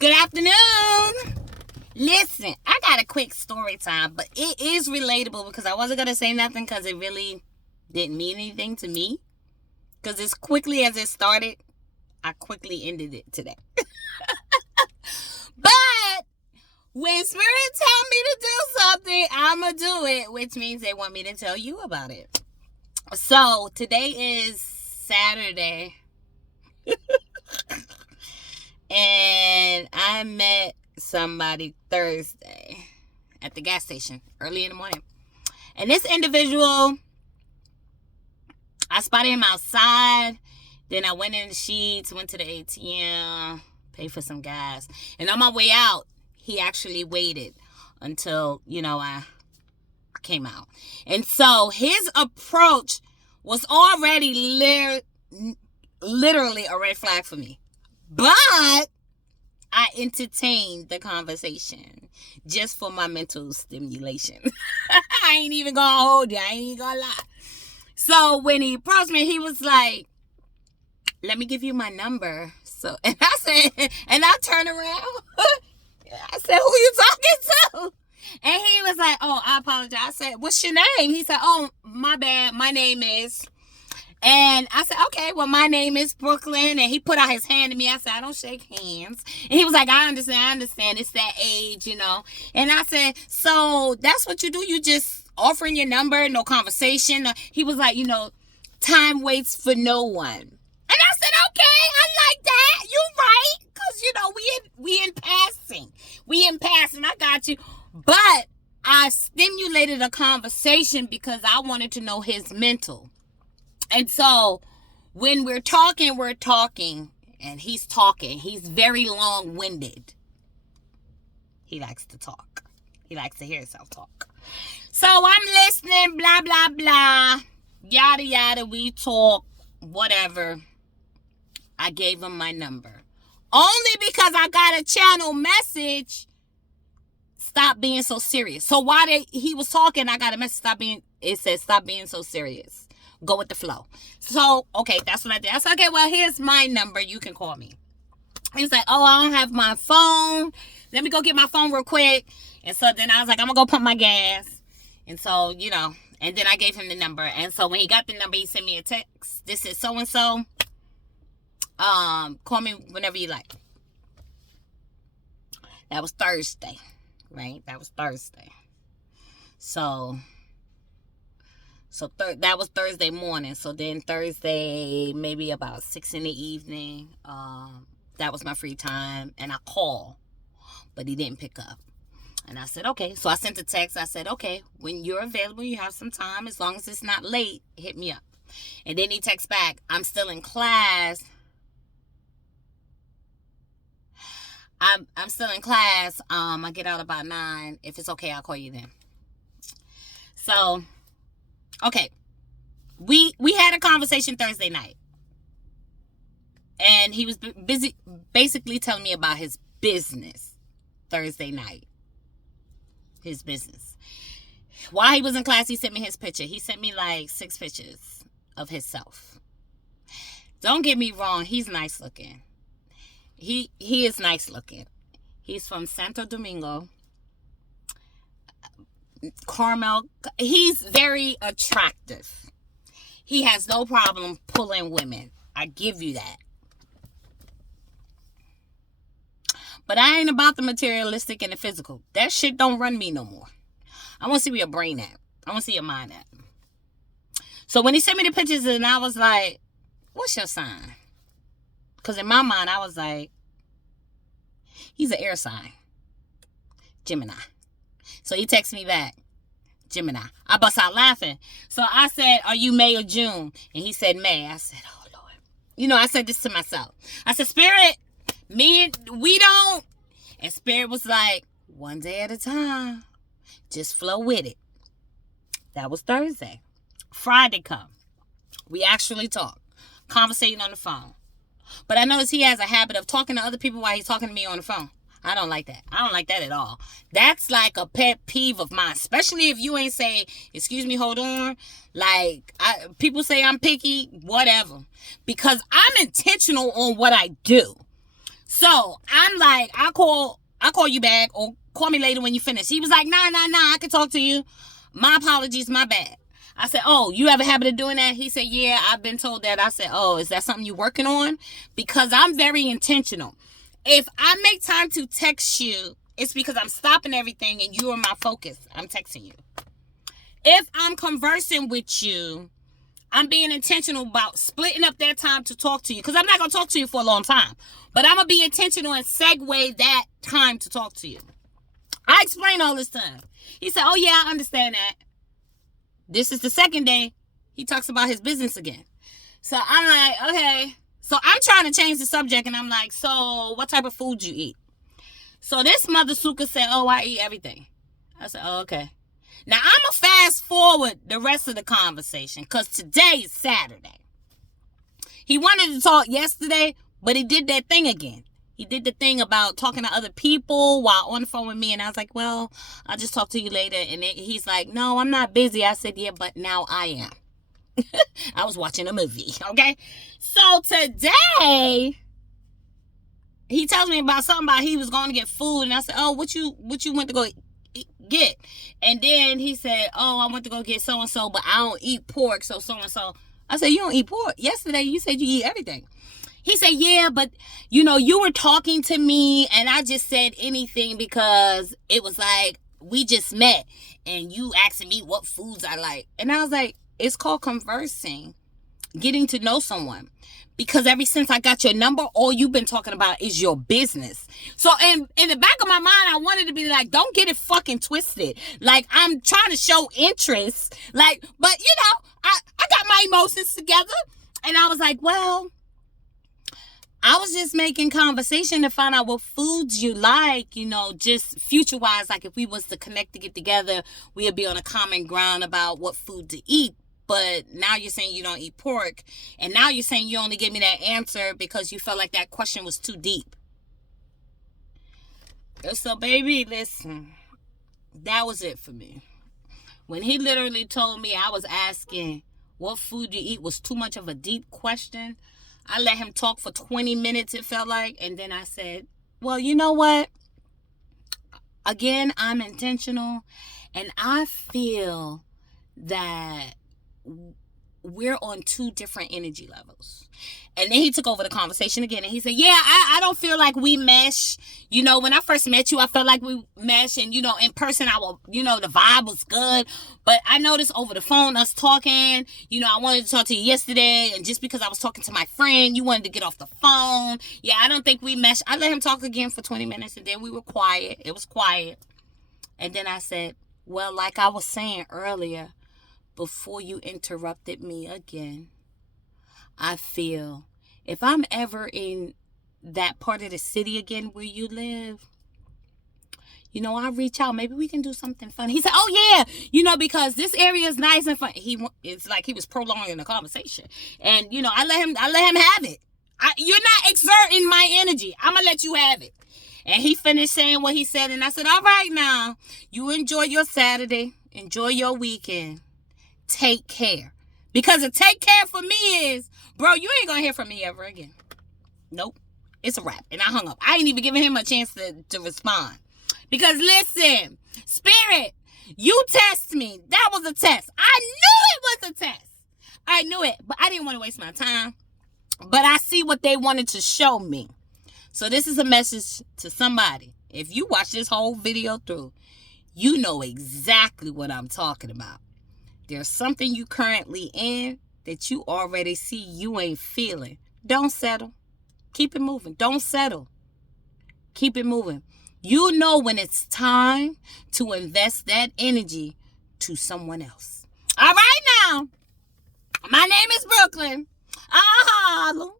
Good afternoon. Listen, I got a quick story time, but it is relatable because I wasn't going to say nothing because it really didn't mean anything to me. Because as quickly as it started, I quickly ended it today. But when Spirit tell me to do something, I'm going to do it, which means they want me to tell you about it. So today is Saturday. And I met somebody Thursday at the gas station early in the morning. And this individual, I spotted him outside. Then I went in the sheets, went to the ATM, paid for some gas. And on my way out, he actually waited until, I came out. And so his approach was already literally a red flag for me. But I entertained the conversation just for my mental stimulation. I ain't even gonna hold you. I ain't even gonna lie. So when he approached me, he was like, "Let me give you my number." So, and I said, and I turned around. I said, "Who you talking to?" And he was like, "Oh, I apologize." I said, "What's your name?" He said, "Oh, my bad. My name is." And I said, "Okay, well, my name is Brooklyn." And he put out his hand to me. I said, "I don't shake hands." And he was like, I understand. It's that age, And I said, "So that's what you do? You just offering your number, no conversation?" He was like, "Time waits for no one." And I said, "Okay, I like that. You right. Because, we in passing. We in passing. I got you." But I stimulated a conversation because I wanted to know his mental. And so when we're talking, and he's talking. He's very long-winded. He likes to talk. He likes to hear himself talk. So I'm listening, blah, blah, blah. Yada, yada, we talk, whatever. I gave him my number. Only because I got a channel message, stop being so serious. So while he was talking, I got a message, it said, "Stop being so serious. Go with the flow." So, okay, that's what I did. I said, "Okay, well, here's my number. You can call me." He's like, "Oh, I don't have my phone. Let me go get my phone real quick." And so then I was like, "I'm going to go pump my gas." And so, and then I gave him the number. And so when he got the number, he sent me a text. "This is so-and-so. Call me whenever you like." That was Thursday, right? That was Thursday. So that was Thursday morning. So then Thursday, maybe about 6 in the evening, that was my free time. And I called, but he didn't pick up. And I said, "Okay." So I sent a text. I said, "Okay, when you're available, you have some time. As long as it's not late, hit me up." And then he texts back, "I'm still in class. I'm still in class. I get out about 9. If it's okay, I'll call you then." So, okay. We had a conversation Thursday night. And he was busy basically telling me about his business Thursday night. His business. While he was in class, he sent me his picture. He sent me like 6 pictures of himself. Don't get me wrong, he's nice looking. He is nice looking. He's from Santo Domingo. Carmel. He's very attractive. He has no problem pulling women. I give you that. But I ain't about the materialistic and the physical. That shit don't run me no more. I want to see where your brain at. I want to see your mind at. So when he sent me the pictures, and I was like, "What's your sign?" Because in my mind, I was like, he's an air sign. Gemini. So he texted me back, "Gemini." I bust out laughing. So I said, "Are you May or June?" And he said May. I said, "Oh, Lord." I said this to myself. I said, "Spirit, we don't." And Spirit was like, "One day at a time. Just flow with it." That was Thursday. Friday come. We actually talk. Conversating on the phone. But I notice he has a habit of talking to other people while he's talking to me on the phone. I don't like that. I don't like that at all. That's like a pet peeve of mine, especially if you ain't say, "Excuse me, hold on." Like, people say I'm picky, whatever. Because I'm intentional on what I do. So I'm like, I'll call you back, or call me later when you finish. He was like, nah, I can talk to you. My apologies, my bad. I said, oh, you have a habit of doing that? He said, yeah, I've been told that. I said, oh, is that something you're working on? Because I'm very intentional. If I make time to text you, it's because I'm stopping everything and you are my focus. I'm texting you. If I'm conversing with you, I'm being intentional about splitting up that time to talk to you. Because I'm not going to talk to you for a long time. But I'm going to be intentional and segue that time to talk to you. I explain all this time. He said, oh, yeah, I understand that. This is the second day. He talks about his business again. So I'm like, okay. So I'm trying to change the subject. And I'm like, so what type of food you eat? So this mother suka said, oh, I eat everything. I said, oh, okay. Now, I'm going to fast forward the rest of the conversation because today is Saturday. He wanted to talk yesterday, but he did that thing again. He did the thing about talking to other people while on the phone with me. And I was like, well, I'll just talk to you later. And he's like, no, I'm not busy. I said, yeah, but now I am. I was watching a movie, okay? So today, he tells me about something about he was going to get food. And I said, oh, what you went to go get? And then he said, oh, I went to go get so-and-so, but I don't eat pork, so so-and-so. I said, you don't eat pork? Yesterday, you said you eat everything. He said, yeah, but, you were talking to me, and I just said anything because it was like, we just met, and you asking me what foods I like. And I was like, it's called conversing, getting to know someone. Because ever since I got your number, all you've been talking about is your business. So in the back of my mind, I wanted to be like, don't get it fucking twisted. Like, I'm trying to show interest. Like, but, I got my emotions together. And I was like, well, I was just making conversation to find out what foods you like, just future-wise. Like, if we was to connect to get together, we'd be on a common ground about what food to eat. But now you're saying you don't eat pork. And now you're saying you only gave me that answer because you felt like that question was too deep. So, baby, listen. That was it for me. When he literally told me I was asking what food you eat was too much of a deep question, I let him talk for 20 minutes, it felt like. And then I said, well, you know what? Again, I'm intentional. And I feel that we're on two different energy levels. And then he took over the conversation again and he said, yeah, I don't feel like we mesh. When I first met you, I felt like we mesh, and in person the vibe was good. But I noticed over the phone, us talking, I wanted to talk to you yesterday, and just because I was talking to my friend, you wanted to get off the phone. Yeah, I don't think we mesh. I let him talk again for 20 minutes, and then we were quiet. It was quiet. And then I said, well, like I was saying earlier, before you interrupted me again, I feel if I'm ever in that part of the city again where you live, I'll reach out. Maybe we can do something fun. He said, oh, yeah, because this area is nice and fun. It's like he was prolonging the conversation. And, I let him have it. You're not exerting my energy. I'm going to let you have it. And he finished saying what he said. And I said, all right, now, you enjoy your Saturday. Enjoy your weekend. Take care. Because a take care for me is, bro, you ain't gonna hear from me ever again. Nope. It's a wrap. And I hung up. I ain't even giving him a chance to respond. Because listen, Spirit, you test me. That was a test. I knew it was a test. I knew it. But I didn't want to waste my time. But I see what they wanted to show me. So this is a message to somebody. If you watch this whole video through, you know exactly what I'm talking about. There's something you currently in that you already see you ain't feeling. Don't settle. Keep it moving. Don't settle. Keep it moving. You know when it's time to invest that energy to someone else. All right now. My name is Brooklyn. I'll holler.